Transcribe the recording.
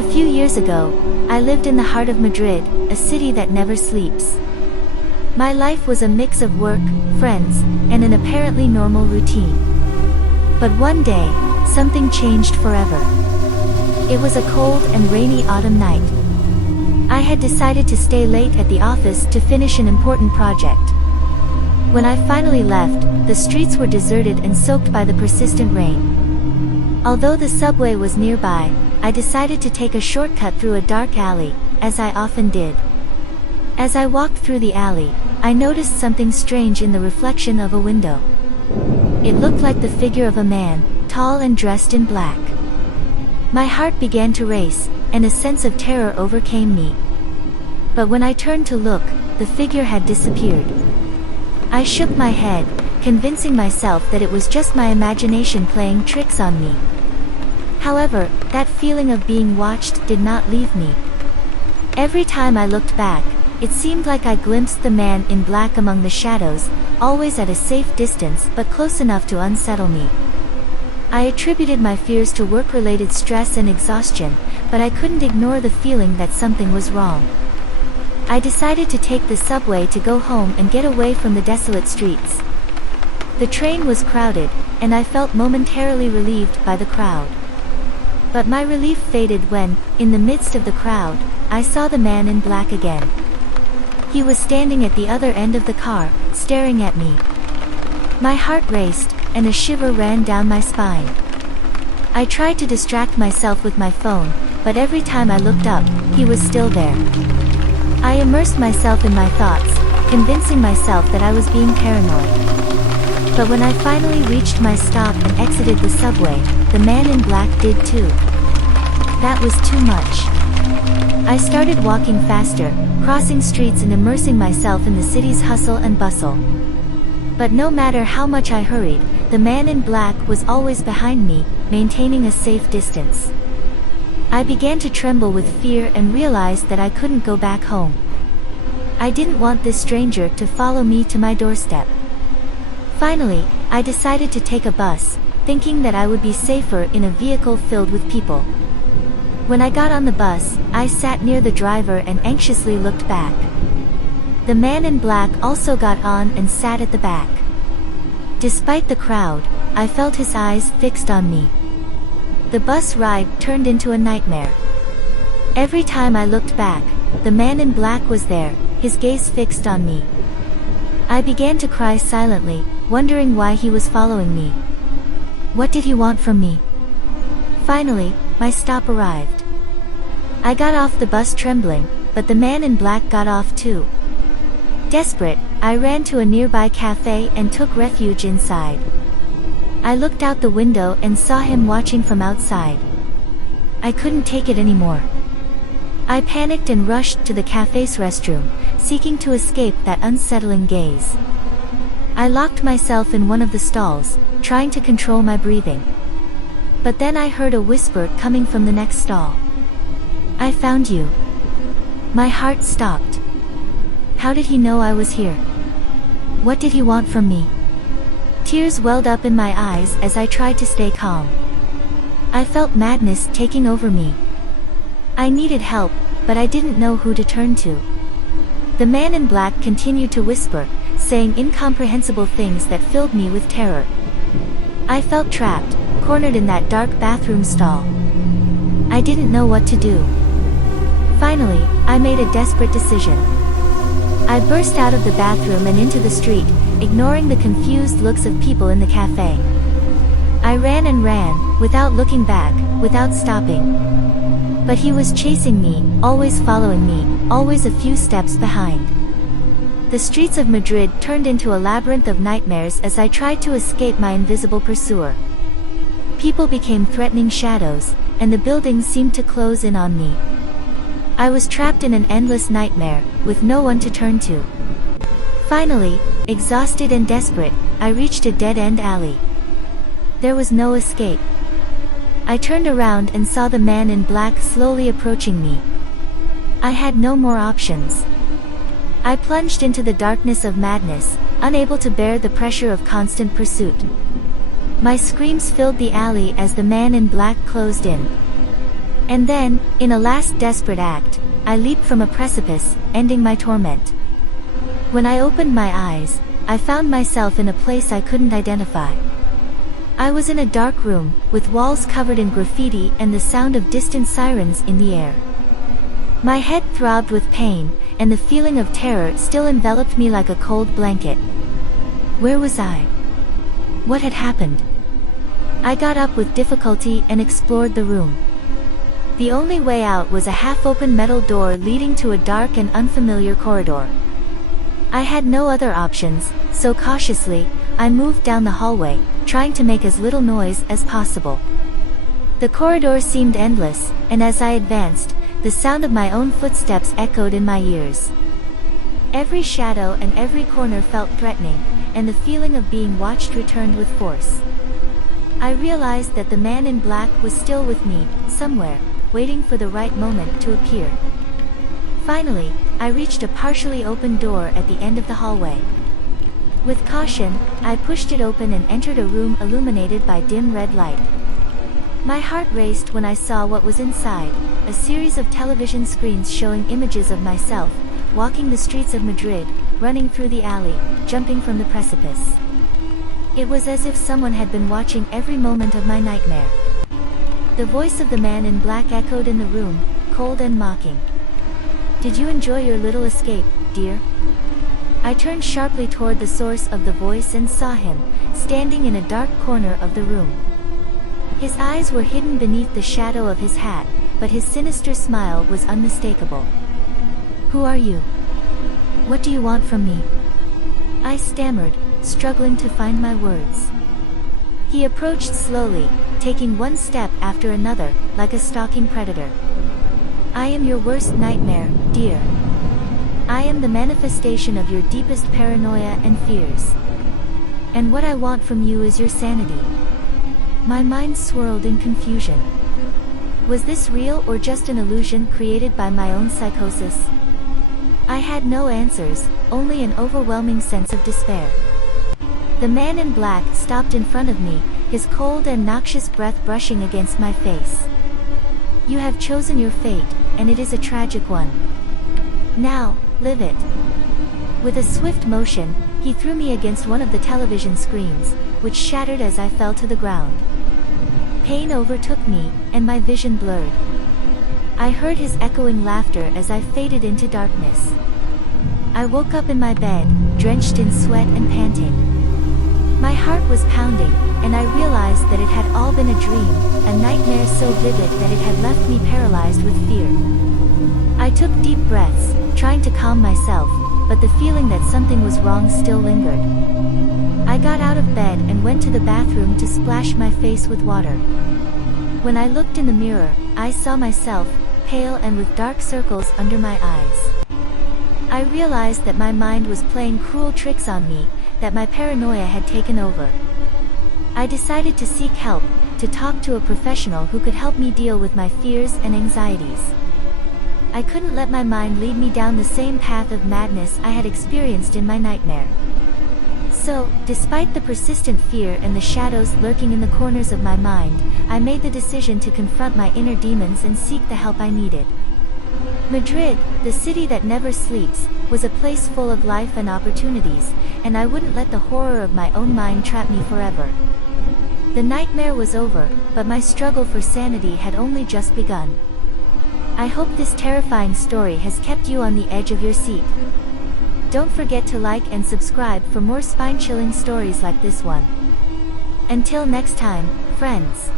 A few years ago, I lived in the heart of Madrid, a city that never sleeps. My life was a mix of work, friends, and an apparently normal routine. But one day, something changed forever. It was a cold and rainy autumn night. I had decided to stay late at the office to finish an important project. When I finally left, the streets were deserted and soaked by the persistent rain. Although the subway was nearby, I decided to take a shortcut through a dark alley, as I often did. As I walked through the alley, I noticed something strange in the reflection of a window. It looked like the figure of a man, tall and dressed in black. My heart began to race, and a sense of terror overcame me. But when I turned to look, the figure had disappeared. I shook my head, convincing myself that it was just my imagination playing tricks on me. However, that feeling of being watched did not leave me. Every time I looked back, it seemed like I glimpsed the man in black among the shadows, always at a safe distance but close enough to unsettle me. I attributed my fears to work-related stress and exhaustion, but I couldn't ignore the feeling that something was wrong. I decided to take the subway to go home and get away from the desolate streets. The train was crowded, and I felt momentarily relieved by the crowd. But my relief faded when, in the midst of the crowd, I saw the man in black again. He was standing at the other end of the car, staring at me. My heart raced, and a shiver ran down my spine. I tried to distract myself with my phone, but every time I looked up, he was still there. I immersed myself in my thoughts, convincing myself that I was being paranoid. But when I finally reached my stop and exited the subway, the man in black did too. That was too much. I started walking faster, crossing streets and immersing myself in the city's hustle and bustle. But no matter how much I hurried, the man in black was always behind me, maintaining a safe distance. I began to tremble with fear and realized that I couldn't go back home. I didn't want this stranger to follow me to my doorstep. Finally, I decided to take a bus, thinking that I would be safer in a vehicle filled with people. When I got on the bus, I sat near the driver and anxiously looked back. The man in black also got on and sat at the back. Despite the crowd, I felt his eyes fixed on me. The bus ride turned into a nightmare. Every time I looked back, the man in black was there, his gaze fixed on me. I began to cry silently, wondering why he was following me. What did he want from me? Finally, my stop arrived. I got off the bus trembling, but the man in black got off too. Desperate, I ran to a nearby cafe and took refuge inside. I looked out the window and saw him watching from outside. I couldn't take it anymore. I panicked and rushed to the cafe's restroom, seeking to escape that unsettling gaze. I locked myself in one of the stalls, trying to control my breathing. But then I heard a whisper coming from the next stall. I found you. My heart stopped. How did he know I was here? What did he want from me? Tears welled up in my eyes as I tried to stay calm. I felt madness taking over me. I needed help, but I didn't know who to turn to. The man in black continued to whisper, saying incomprehensible things that filled me with terror. I felt trapped, cornered in that dark bathroom stall. I didn't know what to do. Finally, I made a desperate decision. I burst out of the bathroom and into the street, ignoring the confused looks of people in the cafe. I ran and ran, without looking back, without stopping. But he was chasing me, always following me, always a few steps behind. The streets of Madrid turned into a labyrinth of nightmares as I tried to escape my invisible pursuer. People became threatening shadows, and the buildings seemed to close in on me. I was trapped in an endless nightmare, with no one to turn to. Finally, exhausted and desperate, I reached a dead-end alley. There was no escape. I turned around and saw the man in black slowly approaching me. I had no more options. I plunged into the darkness of madness, unable to bear the pressure of constant pursuit. My screams filled the alley as the man in black closed in. And then, in a last desperate act, I leaped from a precipice, ending my torment. When I opened my eyes, I found myself in a place I couldn't identify. I was in a dark room, with walls covered in graffiti and the sound of distant sirens in the air. My head throbbed with pain, and the feeling of terror still enveloped me like a cold blanket. Where was I? What had happened? I got up with difficulty and explored the room. The only way out was a half-open metal door leading to a dark and unfamiliar corridor. I had no other options, so cautiously, I moved down the hallway, trying to make as little noise as possible. The corridor seemed endless, and as I advanced, the sound of my own footsteps echoed in my ears. Every shadow and every corner felt threatening, and the feeling of being watched returned with force. I realized that the man in black was still with me, somewhere, waiting for the right moment to appear. Finally, I reached a partially open door at the end of the hallway. With caution, I pushed it open and entered a room illuminated by dim red light. My heart raced when I saw what was inside, a series of television screens showing images of myself, walking the streets of Madrid, running through the alley, jumping from the precipice. It was as if someone had been watching every moment of my nightmare. The voice of the man in black echoed in the room, cold and mocking. "Did you enjoy your little escape, dear?" I turned sharply toward the source of the voice and saw him, standing in a dark corner of the room. His eyes were hidden beneath the shadow of his hat, but his sinister smile was unmistakable. "Who are you? What do you want from me?" I stammered, struggling to find my words. He approached slowly, taking one step after another, like a stalking predator. "I am your worst nightmare, dear. I am the manifestation of your deepest paranoia and fears. And what I want from you is your sanity." My mind swirled in confusion. Was this real or just an illusion created by my own psychosis? I had no answers, only an overwhelming sense of despair. The man in black stopped in front of me, his cold and noxious breath brushing against my face. "You have chosen your fate, and it is a tragic one. Now, live it." With a swift motion, he threw me against one of the television screens, which shattered as I fell to the ground. Pain overtook me, and my vision blurred. I heard his echoing laughter as I faded into darkness. I woke up in my bed, drenched in sweat and panting. My heart was pounding, and I realized that it had all been a dream, a nightmare so vivid that it had left me paralyzed with fear. I took deep breaths, trying to calm myself, but the feeling that something was wrong still lingered. I got out of bed and went to the bathroom to splash my face with water. When I looked in the mirror, I saw myself, pale and with dark circles under my eyes. I realized that my mind was playing cruel tricks on me, that my paranoia had taken over. I decided to seek help, to talk to a professional who could help me deal with my fears and anxieties. I couldn't let my mind lead me down the same path of madness I had experienced in my nightmare. So, despite the persistent fear and the shadows lurking in the corners of my mind, I made the decision to confront my inner demons and seek the help I needed. Madrid, the city that never sleeps, was a place full of life and opportunities, and I wouldn't let the horror of my own mind trap me forever. The nightmare was over, but my struggle for sanity had only just begun. I hope this terrifying story has kept you on the edge of your seat. Don't forget to like and subscribe for more spine-chilling stories like this one. Until next time, friends.